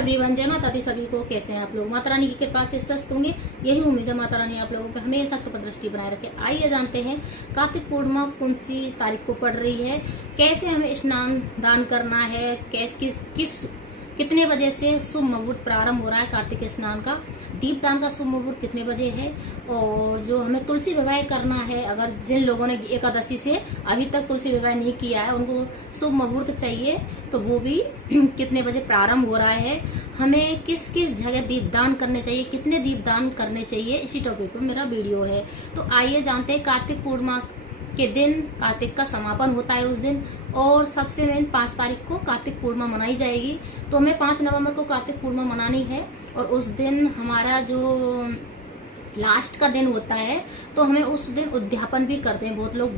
Everyone, जय माता दी सभी को। कैसे हैं आप लोग? माता रानी की कृपा से स्वस्थ होंगे, यही उम्मीद है। माता रानी आप लोगों पर हमेशा कृपा दृष्टि बनाए रखे। आइए जानते हैं कार्तिक पूर्णिमा कौन सी तारीख को पड़ रही है, कैसे हमें स्नान दान करना है, कितने बजे से शुभ मुहूर्त प्रारंभ हो रहा है कार्तिक स्नान का, दीपदान का शुभ मुहूर्त कितने बजे है, और जो हमें तुलसी विवाह करना है, अगर जिन लोगों ने एकादशी से अभी तक तुलसी विवाह नहीं किया है उनको शुभ मुहूर्त चाहिए तो वो भी कितने बजे प्रारंभ हो रहा है, हमें किस किस जगह दीपदान करने चाहिए, कितने दीपदान करने चाहिए, इसी टॉपिक पर मेरा वीडियो है। तो आइए जानते हैं कार्तिक पूर्णिमा के दिन कार्तिक का समापन होता है उस दिन, और सबसे मेन 5 तारीख को कार्तिक पूर्णिमा मनाई जाएगी। तो हमें 5 नवंबर को कार्तिक पूर्णिमा मनानी है, और उस दिन हमारा जो लास्ट का दिन होता है तो हमें उस दिन उद्यापन भी करते हैं। बहुत लोग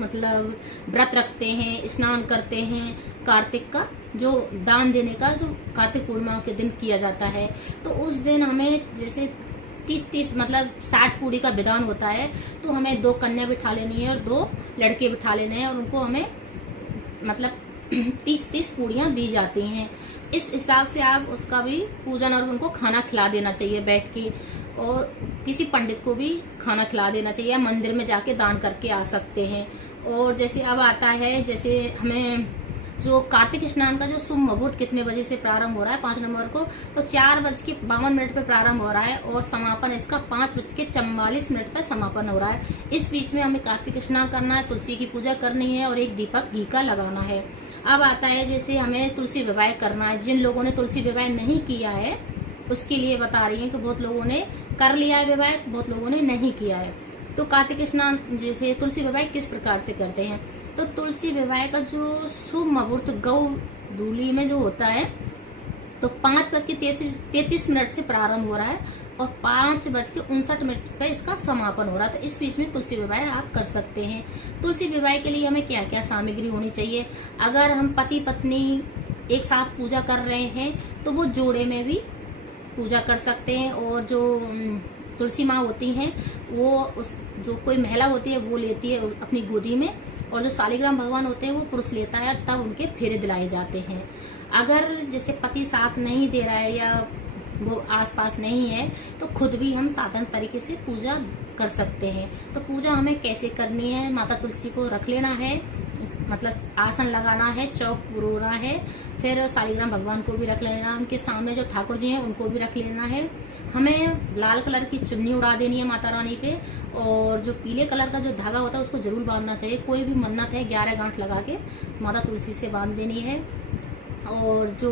मतलब व्रत रखते हैं, स्नान करते हैं, कार्तिक का जो दान देने का जो कार्तिक पूर्णिमा के दिन किया जाता है। तो उस दिन हमें जैसे 30 मतलब 60 पूड़ी का विधान होता है, तो हमें 2 कन्या बिठा लेनी है और 2 लड़के बिठा लेने हैं, और उनको हमें मतलब 30 पूड़ियां दी जाती हैं। इस हिसाब से आप उसका भी पूजन और उनको खाना खिला देना चाहिए बैठ के, और किसी पंडित को भी खाना खिला देना चाहिए, या मंदिर में जाके दान करके आ सकते हैं। और जैसे अब आता है, जैसे हमें जो कार्तिक स्नान का जो शुभ मुहूर्त कितने बजे से प्रारंभ हो रहा है 5 नवंबर को, तो 4:52 पे प्रारंभ हो रहा है, और समापन इसका 5:44 पर समापन हो रहा है। इस बीच में हमें कार्तिक स्नान करना है, तुलसी की पूजा करनी है और एक दीपक घी का लगाना है। अब आता है जैसे हमें तुलसी विवाह करना है। जिन लोगों ने तुलसी विवाह नहीं किया है उसके लिए बता रही हूँ कि बहुत लोगों ने कर लिया है विवाह, बहुत लोगों ने नहीं किया है। तो कार्तिक स्नान जैसे तुलसी विवाह किस प्रकार से करते हैं, तो तुलसी विवाह का जो शुभ मुहूर्त गौ धूली में जो होता है तो 5:33 से प्रारंभ हो रहा है, और 5:59 पे इसका समापन हो रहा है। तो इस बीच में तुलसी विवाह आप कर सकते हैं। तुलसी विवाह के लिए हमें क्या क्या सामग्री होनी चाहिए, अगर हम पति पत्नी एक साथ पूजा कर रहे हैं तो वो जोड़े में भी पूजा कर सकते हैं, और जो तुलसी माँ होती हैं वो जो कोई महिला होती है वो लेती है अपनी गोदी में, और जो शालिग्राम भगवान होते हैं वो पुरुष लेता है, और तब उनके फेरे दिलाए जाते हैं। अगर जैसे पति साथ नहीं दे रहा है या वो आसपास नहीं है तो खुद भी हम साधारण तरीके से पूजा कर सकते हैं। तो पूजा हमें कैसे करनी है, माता तुलसी को रख लेना है, मतलब आसन लगाना है, चौक पुरोना है, फिर शालिग्राम भगवान को भी रख लेना, उनके सामने जो ठाकुर जी हैं उनको भी रख लेना है। हमें लाल कलर की चुन्नी उड़ा देनी है माता रानी पे, और जो पीले कलर का जो धागा होता है उसको जरूर बांधना चाहिए। कोई भी मन्नत है 11 गांठ लगा के माता तुलसी से बांध देनी है, और जो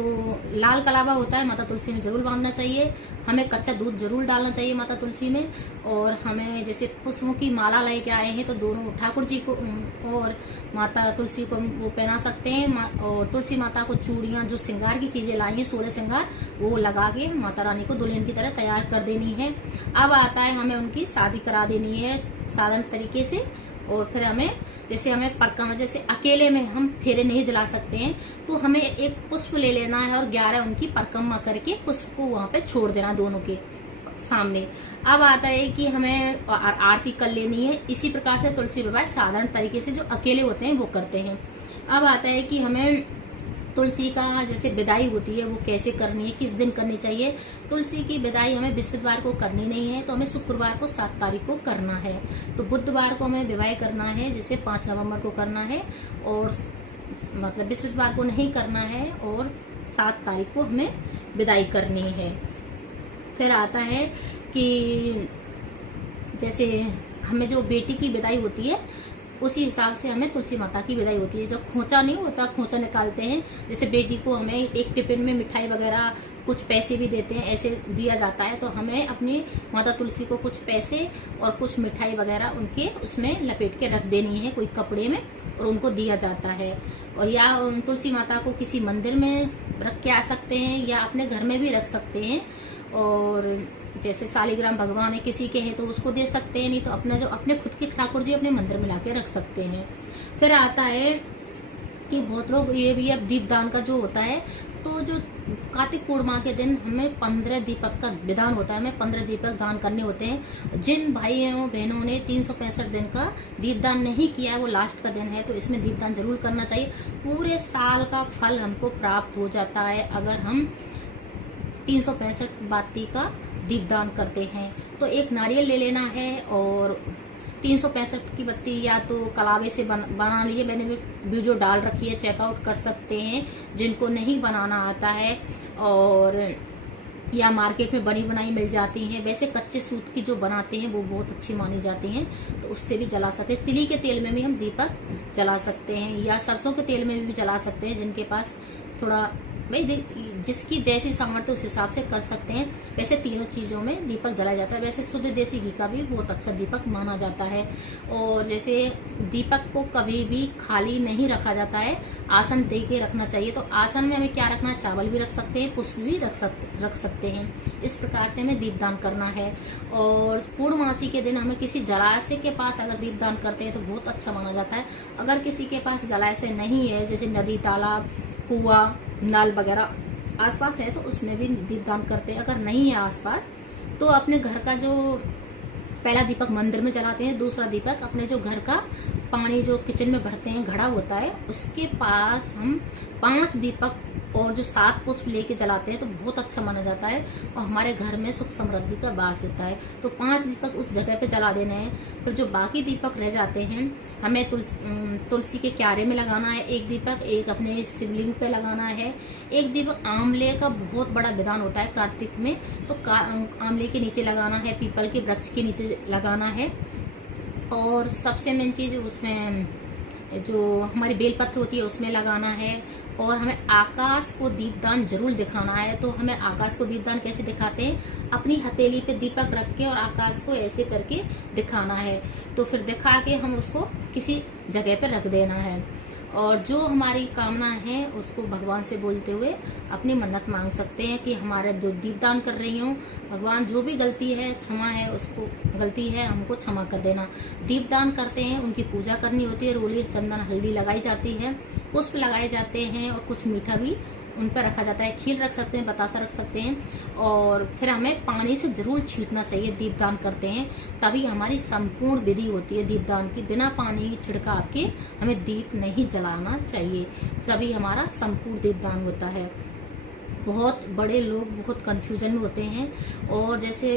लाल कलावा होता है माता तुलसी में जरूर बांधना चाहिए। हमें कच्चा दूध जरूर डालना चाहिए माता तुलसी में, और हमें जैसे पुष्पों की माला लेके आए हैं तो दोनों ठाकुर जी को और माता तुलसी को वो पहना सकते हैं, और तुलसी माता को चूड़ियां जो श्रृंगार की चीजें लाई हैं 16 श्रृंगार वो लगा के माता रानी को दुल्हन की तरह तैयार कर देनी है। अब आता है हमें उनकी शादी करा देनी है साधारण तरीके से, और फिर हमें जैसे हमें परिक्रमा जैसे अकेले में हम फेरे नहीं दिला सकते हैं तो हमें एक पुष्प ले लेना है और 11 उनकी परिक्रमा करके पुष्प को वहां पे छोड़ देना दोनों के सामने। अब आता है कि हमें आरती कर लेनी है। इसी प्रकार से तुलसी विवाह साधारण तरीके से जो अकेले होते हैं वो करते हैं। अब आता है कि हमें तुलसी का जैसे विदाई होती है वो कैसे करनी है, किस दिन करनी चाहिए। तुलसी की विदाई हमें बृहस्पतिवार को करनी नहीं है, तो हमें शुक्रवार को 7 तारीख को करना है। तो बुधवार को हमें विवाह करना है, जैसे 5 नवंबर को करना है, और मतलब बृहस्पतिवार को नहीं करना है, और 7 तारीख को हमें विदाई करनी है। फिर आता है कि जैसे हमें जो बेटी की विदाई होती है उसी हिसाब से हमें तुलसी माता की विदाई होती है। जो खोचा नहीं होता, खोचा निकालते हैं, जैसे बेटी को हमें एक टिफिन में मिठाई वगैरह कुछ पैसे भी देते हैं, ऐसे दिया जाता है। तो हमें अपनी माता तुलसी को कुछ पैसे और कुछ मिठाई वगैरह उनके उसमें लपेट के रख देनी है कोई कपड़े में, और उनको दिया जाता है। और या तुलसी माता को किसी मंदिर में रख के आ सकते हैं, या अपने घर में भी रख सकते हैं, और जैसे शालिग्राम भगवान है किसी के हैं तो उसको दे सकते हैं, नहीं तो अपना जो अपने खुद के ठाकुर जी अपने मंदिर में लाके रख सकते हैं। फिर आता है कि बहुत लोग ये भी अब दीपदान का जो होता है, तो जो कार्तिक पूर्णिमा के दिन हमें 15 दीपक का विधान होता है, हमें 15 दीपक दान करने होते हैं। जिन भाइयों बहनों ने 365 दिन का दीपदान नहीं किया है वो लास्ट का दिन है, तो इसमें दीपदान जरूर करना चाहिए। पूरे साल का फल हमको प्राप्त हो जाता है अगर हम 365 बाती का दीपदान करते हैं। तो एक नारियल ले लेना है और 365 की बत्ती या तो कलावे से बना लीजिए। मैंने भी वीडियो डाल रखी है, चेकआउट कर सकते हैं जिनको नहीं बनाना आता है। और या मार्केट में बनी बनाई मिल जाती हैं। वैसे कच्चे सूत की जो बनाते हैं वो बहुत अच्छी मानी जाती हैं, तो उससे भी जला सकते हैं। तिली के तेल में भी हम दीपक जला सकते हैं या सरसों के तेल में भी जला सकते हैं, जिनके पास थोड़ा भाई जिसकी जैसी सामर्थ्य उस हिसाब से कर सकते हैं। वैसे तीनों चीजों में दीपक जलाया जाता है। वैसे शुद्ध देसी घी का भी बहुत अच्छा दीपक माना जाता है। और जैसे दीपक को कभी भी खाली नहीं रखा जाता है, आसन दे के रखना चाहिए। तो आसन में हमें क्या रखना है, चावल भी रख सकते हैं, पुष्प भी रख सकते हैं। इस प्रकार से हमें दीपदान करना है। और पूर्णमासी के दिन हमें किसी जलाशय के पास अगर दीपदान करते हैं तो बहुत अच्छा माना जाता है। अगर किसी के पास जलाशय नहीं है, जैसे नदी, तालाब, कुआं, नल वगैरह आसपास है, तो उसमें भी दीपदान करते हैं। अगर नहीं है आसपास तो अपने घर का जो पहला दीपक मंदिर में जलाते हैं, दूसरा दीपक अपने जो घर का पानी जो किचन में भरते हैं घड़ा होता है उसके पास हम 5 दीपक और जो 7 पुष्प लेके जलाते हैं तो बहुत अच्छा माना जाता है और हमारे घर में सुख समृद्धि का वास होता है। तो 5 दीपक उस जगह पे जला देने हैं। फिर जो बाकी दीपक रह जाते हैं हमें तुलसी के क्यारे में लगाना है एक दीपक, एक अपने शिवलिंग पे लगाना है एक दीपक। आंवले का बहुत बड़ा विधान होता है कार्तिक में, तो आंवले के नीचे लगाना है, पीपल के वृक्ष के नीचे लगाना है। और सबसे मेन चीज उसमें जो हमारी बेलपत्र होती है उसमें लगाना है। और हमें आकाश को दीपदान जरूर दिखाना है। तो हमें आकाश को दीपदान कैसे दिखाते हैं, अपनी हथेली पे दीपक रख के और आकाश को ऐसे करके दिखाना है। तो फिर दिखा के हम उसको किसी जगह पे रख देना है। और जो हमारी कामना है उसको भगवान से बोलते हुए अपनी मन्नत मांग सकते हैं कि हमारे जो दीपदान कर रही हूँ भगवान, जो भी गलती है क्षमा है, उसको गलती है हमको क्षमा कर देना। दीपदान करते हैं, उनकी पूजा करनी होती है, रोली चंदन हल्दी लगाई जाती है, पुष्प लगाए जाते हैं और कुछ मीठा भी उन पर रखा जाता है। खीर रख सकते हैं, बतासा रख सकते हैं। और फिर हमें पानी से जरूर छींटना चाहिए दीपदान करते हैं, तभी हमारी संपूर्ण विधि होती है दीपदान की। बिना पानी छिड़काव के हमें दीप नहीं जलाना चाहिए, तभी हमारा संपूर्ण दीपदान होता है। बहुत बड़े लोग बहुत कंफ्यूजन में होते हैं। और जैसे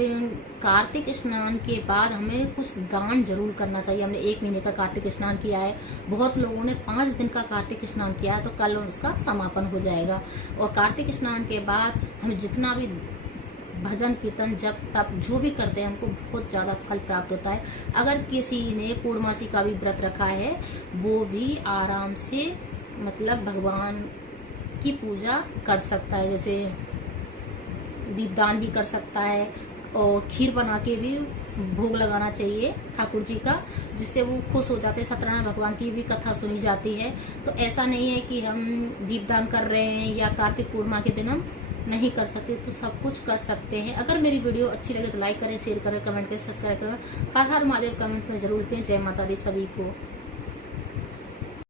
कार्तिक स्नान के बाद हमें कुछ दान जरूर करना चाहिए। हमने 1 महीने का कार्तिक स्नान किया है, बहुत लोगों ने 5 दिन का कार्तिक स्नान किया है, तो कल उसका समापन हो जाएगा। और कार्तिक स्नान के बाद हम जितना भी भजन कीर्तन जप तप जो भी करते हैं हमको बहुत ज्यादा फल प्राप्त होता है। अगर किसी ने पूर्णमासी का भी व्रत रखा है वो भी आराम से मतलब भगवान की पूजा कर सकता है, जैसे दीपदान भी कर सकता है और खीर बना के भी भोग लगाना चाहिए ठाकुर जी का, जिससे वो खुश हो जाते हैं। सत्यनारायण भगवान की भी कथा सुनी जाती है। तो ऐसा नहीं है कि हम दीपदान कर रहे हैं या कार्तिक पूर्णिमा के दिन हम नहीं कर सकते, तो सब कुछ कर सकते हैं। अगर मेरी वीडियो अच्छी लगे तो लाइक करें, शेयर करें, कमेंट करें, सब्सक्राइब करें। हर हर महादेव कमेंट में जरूर करें। जय माता दी सभी को।